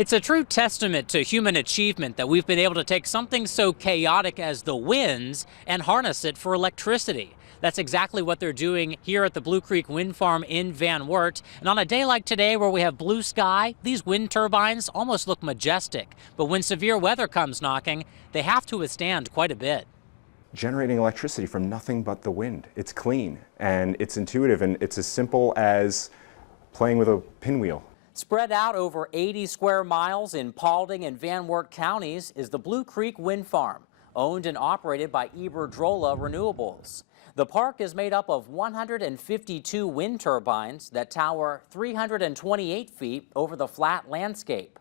It's a true testament to human achievement that we've been able to take something so chaotic as the winds and harness it for electricity. That's exactly what they're doing here at the Blue Creek Wind Farm in Van Wert. And on a day like today where we have blue sky, these wind turbines almost look majestic. But when severe weather comes knocking, they have to withstand quite a bit. Generating electricity from nothing but the wind. It's clean and it's intuitive and it's as simple as playing with a pinwheel. Spread out over 80 square miles in Paulding and Van Wert counties is the Blue Creek Wind Farm, owned and operated by Iberdrola Renewables. The park is made up of 152 wind turbines that tower 328 feet over the flat landscape.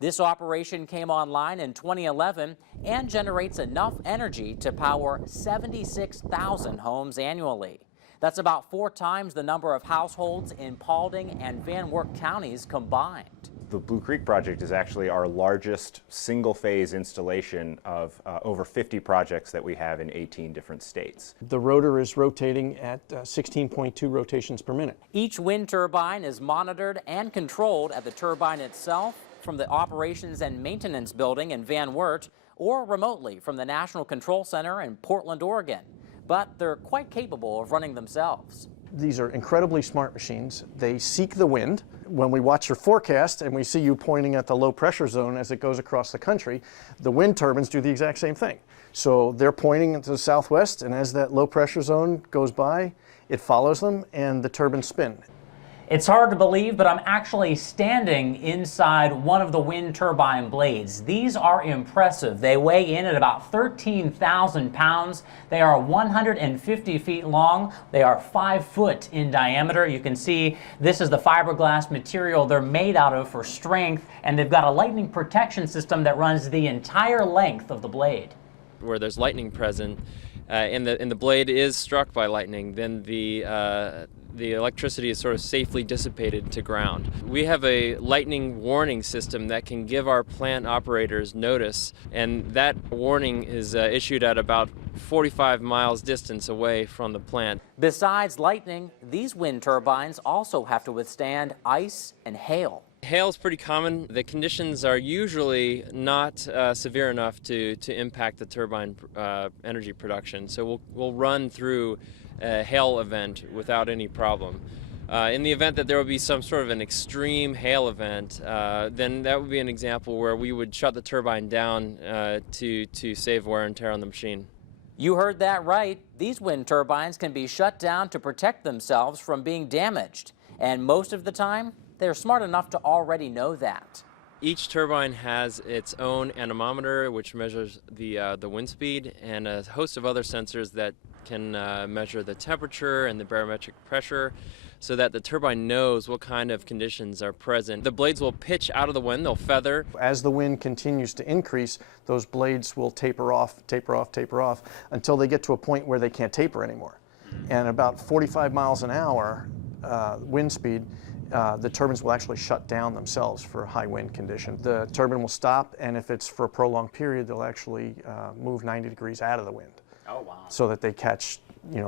This operation came online in 2011 and generates enough energy to power 76,000 homes annually. That's about 4 times the number of households in Paulding and Van Wert counties combined. The Blue Creek project is actually our largest single-phase installation of over 50 projects that we have in 18 different states. The rotor is rotating at 16.2 rotations per minute. Each wind turbine is monitored and controlled at the turbine itself, from the Operations and Maintenance Building in Van Wert, or remotely from the National Control Center in Portland, Oregon. But they're quite capable of running themselves. These are incredibly smart machines. They seek the wind. When we watch your forecast and we see you pointing at the low pressure zone as it goes across the country, the wind turbines do the exact same thing. So they're pointing to the southwest, and as that low pressure zone goes by, it follows them and the turbines spin. It's hard to believe, but I'm actually standing inside one of the wind turbine blades. These are impressive. They weigh in at about 13,000 pounds. They are 150 feet long. They are 5 foot in diameter. You can see this is the fiberglass material they're made out of for strength, and they've got a lightning protection system that runs the entire length of the blade. Where there's lightning present, and the blade is struck by lightning, then the electricity is sort of safely dissipated to ground. We have a lightning warning system that can give our plant operators notice, and that warning is issued at about 45 miles distance away from the plant. Besides lightning, these wind turbines also have to withstand ice and hail. Hail is pretty common. The conditions are usually not severe enough to impact the turbine energy production, so we'll run through a hail event without any problem. In the event that there will be some sort of an extreme hail event, then that would be an example where we would shut the turbine down to save wear and tear on the machine. You heard that right. These wind turbines can be shut down to protect themselves from being damaged, and most of the time, they're smart enough to already know that. Each turbine has its own anemometer, which measures the wind speed, and a host of other sensors that can measure the temperature and the barometric pressure, so that the turbine knows what kind of conditions are present. The blades will pitch out of the wind, they'll feather. As the wind continues to increase, those blades will taper off, until they get to a point where they can't taper anymore. And about 45 miles an hour wind speed, the turbines will actually shut down themselves for high wind condition. The turbine will stop, and if it's for a prolonged period, they'll actually move 90 degrees out of the wind. Oh, wow. So that they catch,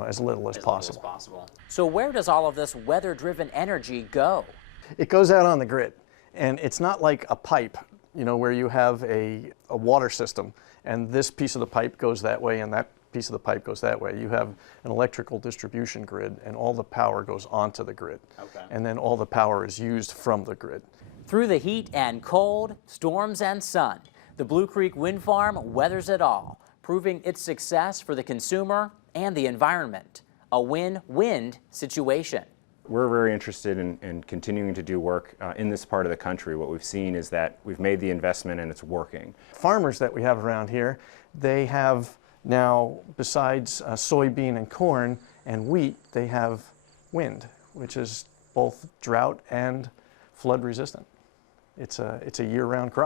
as little as possible. So where does all of this weather-driven energy go? It goes out on the grid, and it's not like a pipe, where you have a water system, and this piece of the pipe goes that way, and that piece of the pipe goes that way. You have an electrical distribution grid, and all the power goes onto the grid. Okay. And then all the power is used from the grid. Through the heat and cold, storms and sun, the Blue Creek Wind Farm weathers it all, proving its success for the consumer and the environment. A win-win situation. We're very interested in continuing to do work in this part of the country. What we've seen is that we've made the investment and it's working. Farmers that we have around here, they have now, besides soybean and corn and wheat, they have wind, which is both drought and flood resistant. It's a year-round crop.